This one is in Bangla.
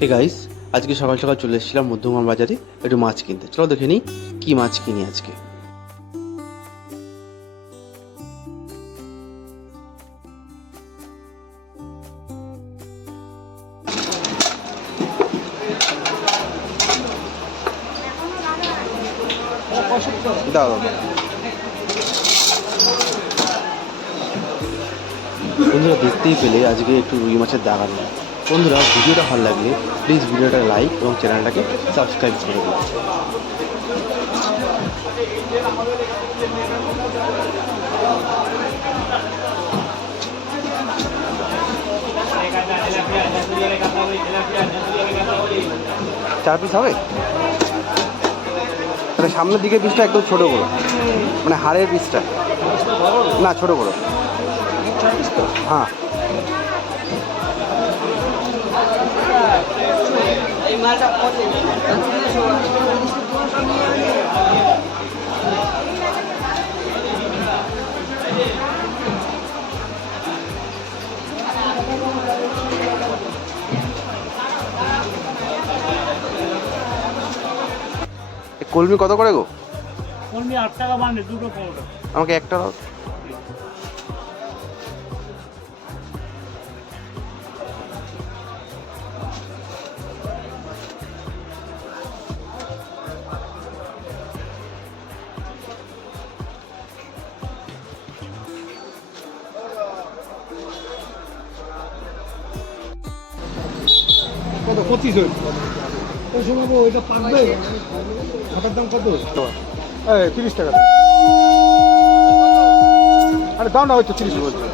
হে গাইস আজকে সকাল সকাল চলে এসেছিলাম মধ্যমান বাজারে একটু মাছ কিনতে। চলো দেখে নিই কি মাছ কিনি আজকে। বন্ধুরা, দেখতেই পেলে আজকে একটু রুই মাছের দাগ নেই বন্ধুরা, ভিডিওটা ভালো লাগলে প্লিজ ভিডিওটা লাইক এবং চ্যানেলটাকে সাবস্ক্রাইব করে দিন চার পিস হবে? তাহলে সামনের দিকে পিসটা একদম ছোট করো। মানে হাড়ের পিসটা না, ছোট করো। হ্যাঁ। কলমি কত করে গো? কলমি আট টাকা বান্ডে দুটো পনেরো আমাকে একটা দাও। কত পঁচিশ হয়েছে। ওই সময় ওইটা পাকবে খাতার দাম কত? এই তিরিশ টাকা। আরে দাম না হয়তো তিরিশ বলছে।